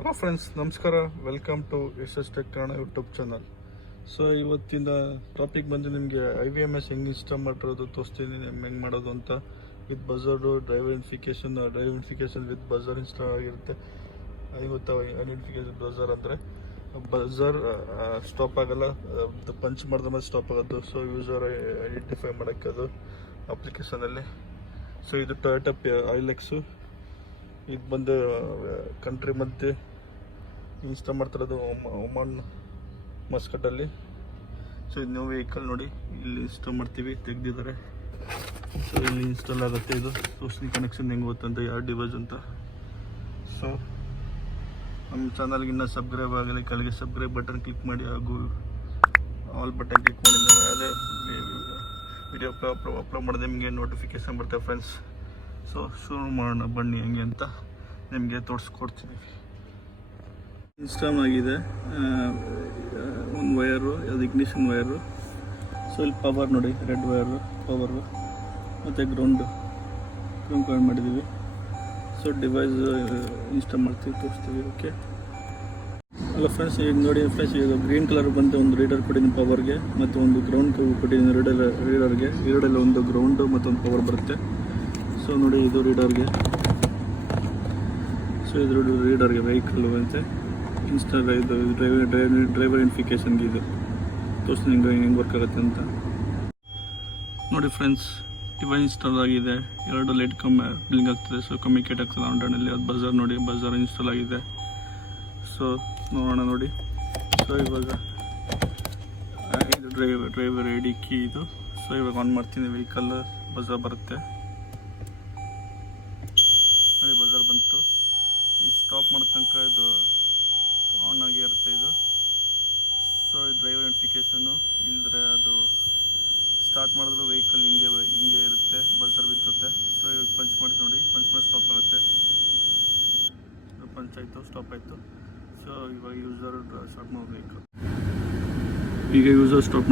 Hello friends, ನಮಸ್ಕಾರ. Welcome to S tech Kannada YouTube channel. So ಇವತ್ತಿನ topic ಬಂದು ನಿಮಗೆ IVMS ಹೆಂಗೆ ಇನ್ಸ್ಟಾಲ್ ಮಾಡಿರೋದು ತೋರಿಸ್ತೀನಿ, ಹೆಂಗೆ ಮಾಡೋದು ಅಂತ. With buzzer driver verification with buzzer install ಆಗಿರುತ್ತೆ. ಅದು ಗೊತ್ತಾ? ಐಡೆಂಟಿಫಿಕೇಷನ್ ಬಜರ್ ಅಂದರೆ ಬಜರ್ ಸ್ಟಾಪ್ ಆಗಲ್ಲ, ಪಂಚ್ ಮಾಡಿದ ಮೇಲೆ ಸ್ಟಾಪ್ ಆಗೋದು. ಸೊ ಯೂಸರ್ ಐಡೆಂಟಿಫೈ ಮಾಡೋಕ್ಕೆ ಅದು ಅಪ್ಲಿಕೇಶನಲ್ಲಿ. ಸೊ ಇದು ಟೊಯೋಟಾ ಐಲೆಕ್ಸು. ಇದು ಬಂದು ಕಂಟ್ರಿ ಮಧ್ಯೆ ಇನ್ಸ್ಟಾಲ್ ಮಾಡ್ತಿರೋದು ಒಮಾನ್ ಮಸ್ಕಟ್ಟಲ್ಲಿ. ಸೊ ಇದು ನ್ಯೂ ವೆಹಿಕಲ್ ನೋಡಿ, ಇಲ್ಲಿ ಇನ್ಸ್ಟಾಲ್ ಮಾಡ್ತೀವಿ, ತೆಗೆದಿದ್ದಾರೆ. ಸೊ ಇಲ್ಲಿ ಇನ್ಸ್ಟಾಲ್ ಆಗುತ್ತೆ. ಇದು ಸೋಷಿಯಲ್ ಕನೆಕ್ಷನ್ ಹೆಂಗೆ ಗೊತ್ತಂತ, ಯಾವ ಡಿವೈಸ್ ಅಂತ. ಸೊ ನಮ್ಮ ಚಾನಲ್ಗೆ ಇನ್ನೂ ಸಬ್ಸ್ಕ್ರೈಬ್ ಆಗಲಿ, ಕೆಳಗೆ ಸಬ್ಸ್ಕ್ರೈಬ್ ಬಟನ್ ಕ್ಲಿಕ್ ಮಾಡಿ, ಹಾಗೂ ಆಲ್ ಬಟನ್ ಕ್ಲಿಕ್ ಮಾಡಿ. ನಾವು ಯಾವುದೇ ವಿಡಿಯೋ ಅಪ್ಲೋಡ್ ಮಾಡಿದೆ ನಿಮಗೆ ನೋಟಿಫಿಕೇಶನ್ ಬರ್ತೇವೆ ಫ್ರೆಂಡ್ಸ್. ಸೊ ಶುರು ಮಾಡೋಣ ಬನ್ನಿ, ಹೆಂಗೆ ಅಂತ ನಿಮಗೆ ತೋರಿಸ್ಕೊಡ್ತೀನಿ. ಇನ್ಸ್ಟಾಲ್ ಆಗಿದೆ. ಒಂದು ವಯರು, ಅದು ಇಗ್ನಿಷನ್ ವಯರು. ಸೊ ಇಲ್ಲಿ ಪವರ್ ನೋಡಿ, ರೆಡ್ ವಯರು ಪವರು, ಮತ್ತು ಗ್ರೌಂಡ್ ಕಾಯಿನ್ ಮಾಡಿದ್ದೀವಿ. ಸೊ ಡಿವೈಸ್ ಇನ್ಸ್ಟಾಲ್ ಮಾಡ್ತೀವಿ, ತೋರಿಸ್ತೀವಿ. ಓಕೆ ಅಲ್ಲ ಫ್ರೆಂಡ್ಸ್, ಈಗ ನೋಡಿ ಫ್ರೆಂಡ್ಸ್, ಈಗ ಗ್ರೀನ್ ಕಲರ್ ಬಂದು ಒಂದು ರೀಡರ್ ಕೊಟ್ಟಿದ್ದೀನಿ ಪವರ್ಗೆ, ಮತ್ತು ಒಂದು ಗ್ರೌಂಡ್ ಕೊಟ್ಟಿದ್ದೀನಿ ರೀಡರ್ಗೆ. ಎರಡಲ್ಲಿ ಒಂದು ಗ್ರೌಂಡು ಮತ್ತು ಒಂದು ಪವರ್ ಬರುತ್ತೆ. ಸೊ ನೋಡಿ, ಇದು ರೀಡರ್ಗೆ. ಸೊ ಇದು ರೀಡರ್ಗೆ ವೆಹಿಕಲ್ ಅಂತೆ ಇನ್ಸ್ಟಾಲ್. ಇದು ಡ್ರೈವರ್ ಐಡೆಂಟಿಫಿಕೇಷನ್ಗೆ ಇದು ತೋರಿಸ್ತೀನಿ ಹೆಂಗೆ ವರ್ಕ್ ಆಗುತ್ತೆ ಅಂತ. ನೋಡಿ ಫ್ರೆಂಡ್ಸ್, ಡಿವೈಸ್ ಇನ್ಸ್ಟಾಲ್ ಆಗಿದೆ. ಎರಡು ಲೈಟ್ ಬ್ಲಿಂಕ್ ಆಗ್ತದೆ. ಸೊ ಕಮ್ಯುನಿಕೇಟ್ ಆಗ್ತದೆ ಆನ್ಲೈನಲ್ಲಿ. ಅದು ಬಜಾರ್ ನೋಡಿ, ಬಜಾರ್ ಇನ್ಸ್ಟಾಲ್ ಆಗಿದೆ. ಸೊ ನೋಡೋಣ ನೋಡಿ. ಸೊ ಇವಾಗ ಇದು ಡ್ರೈವರ್ ಐ ಡಿ ಕೀ ಇದು. ಸೊ ಇವಾಗ ಆನ್ ಮಾಡ್ತೀನಿ. ವೆಹಿಕಲ್ ಬಜಾರ್ ಬರುತ್ತೆ ನೋಡಿ, ಬಜಾರ್ ಬಂತು. ಈ ಸ್ಟಾಪ್ ಮಾಡೋ ತನಕ ಇದು ಆನ್ ಆಗಿ ಇರುತ್ತೆ ಇದು. ಸೊ ಇದು ಡ್ರೈವರ್ ಐಡೆಂಟಿಫಿಕೇಷನ್ನು. ಇಲ್ಲದ್ರೆ ಅದು ಸ್ಟಾರ್ಟ್ ಮಾಡಿದ್ರು ವೆಹಿಕಲ್ ಹಿಂಗೆ ಇರುತ್ತೆ, ಬಜಾರ್ ಬಿಚ್ಚುತ್ತೆ. ಸೊ ಇವಾಗ ಪಂಚ್ ಮಾಡಿ ನೋಡಿ, ಪಂಚ್ ಮಾಡಿ ಸ್ಟಾಪ್ ಆಗುತ್ತೆ. ಪಂಚ್ ಆಯಿತು, ಸ್ಟಾಪ್ ಆಯಿತು. ಸೊ ಇವಾಗ ಯೂಸರ್ ಸ್ಟಾರ್ಟ್ ಮಾಡೋ ವೆಹಿಕಲ್. ಈಗ ಯೂಸರ್ ಸ್ಟಾರ್ಟ್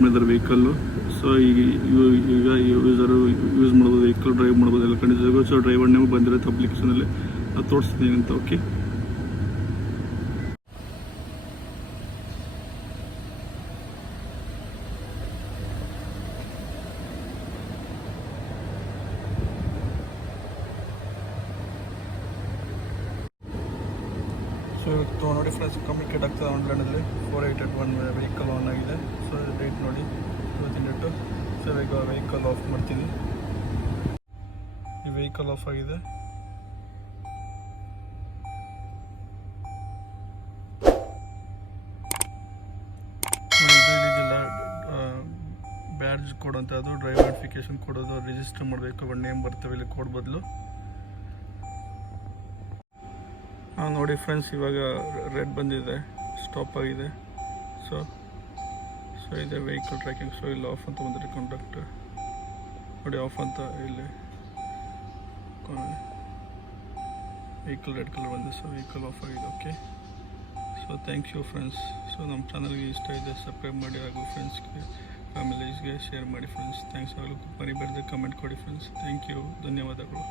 ಮಾಡಿದ್ದಾರೆ ವೆಹಿಕಲ್ಲು. ಸೊ ಈಗ ಯೂಸರು ಯೂಸ್ ಮಾಡ್ಬೋದು, ವೆಹಿಕಲ್ ಡ್ರೈವ್ ಮಾಡ್ಬೋದು ಎಲ್ಲ ಕಂಡೀಷನ್. ಸೊ ಡ್ರೈವರ್ ನೇಮ್ ಬಂದಿರುತ್ತೆ ಅಪ್ಲಿಕೇಶನಲ್ಲಿ, ಅದು ತೋರಿಸ್ತೀನಿ ಅಂತ. ಓಕೆ ಸೊ ಇವತ್ತು ನೋಡಿ ಫ್ರೆಂಡ್ಸ್, ಕಮ್ಯುನಿಕೇಟ್ ಆಗ್ತದೆ ಆನ್ಲೈನಲ್ಲಿ. 4881 ವೆಹಿಕಲ್ ಆನ್ ಆಗಿದೆ. ಸೊ ಡೇಟ್ ನೋಡಿ, ಇವತ್ತಿನ ಡೇಟು. ಸೊ ಇವಾಗ ವೆಹಿಕಲ್ ಆಫ್ ಮಾಡ್ತೀನಿ. ಈ ವೆಹಿಕಲ್ ಆಫ್ ಆಗಿದೆ. ಬ್ಯಾಡ್ಜ್ ಕೋಡ್ ಅಂತ, ಅದು ಡ್ರೈವರ್ ಐಡೆಂಟಿಫಿಕೇಷನ್ ಕೊಡೋದು, ರಿಜಿಸ್ಟರ್ ಮಾಡಬೇಕು. ಒಂದು ನೇಮ್ ಬರ್ತವೆ ಇಲ್ಲಿ ಕೋಡ್ ಬದಲು. ನೋಡಿ ಫ್ರೆಂಡ್ಸ್, ಇವಾಗ ರೆಡ್ ಬಂದಿದೆ, ಸ್ಟಾಪ್ ಆಗಿದೆ. ಸೊ ಇದೆ ವೆಹಿಕಲ್ ಟ್ರ್ಯಾಕಿಂಗ್. ಸೊ ಇಲ್ಲಿ ಆಫ್ ಅಂತ ಬಂದಿದೆ, ಕಾಂಟ್ಯಾಕ್ಟ್ ನೋಡಿ, ಆಫ್ ಅಂತ ಇಲ್ಲಿ ವೆಹಿಕಲ್ ರೆಡ್ ಕಲರ್ ಬಂದಿದೆ. ಸೊ ವೆಹಿಕಲ್ ಆಫ್ ಆಗಿದೆ. Okay, so thank you friends. So ನಮ್ಮ ಚಾನಲ್ಗೆ ಇಷ್ಟ ಇದೆ, ಸಬ್ಸ್ಕ್ರೈಬ್ ಮಾಡಿ, ಹಾಗೂ ಫ್ರೆಂಡ್ಸ್ಗೆ ಫ್ಯಾಮಿಲೀಸ್ಗೆ ಶೇರ್ ಮಾಡಿ ಫ್ರೆಂಡ್ಸ್. ಥ್ಯಾಂಕ್ಸ್. ಆಗಲು ಮರಿಬೇಡ್ದೆ ಕಮೆಂಟ್ ಕೊಡಿ ಫ್ರೆಂಡ್ಸ್. ಥ್ಯಾಂಕ್ ಯು, ಧನ್ಯವಾದಗಳು.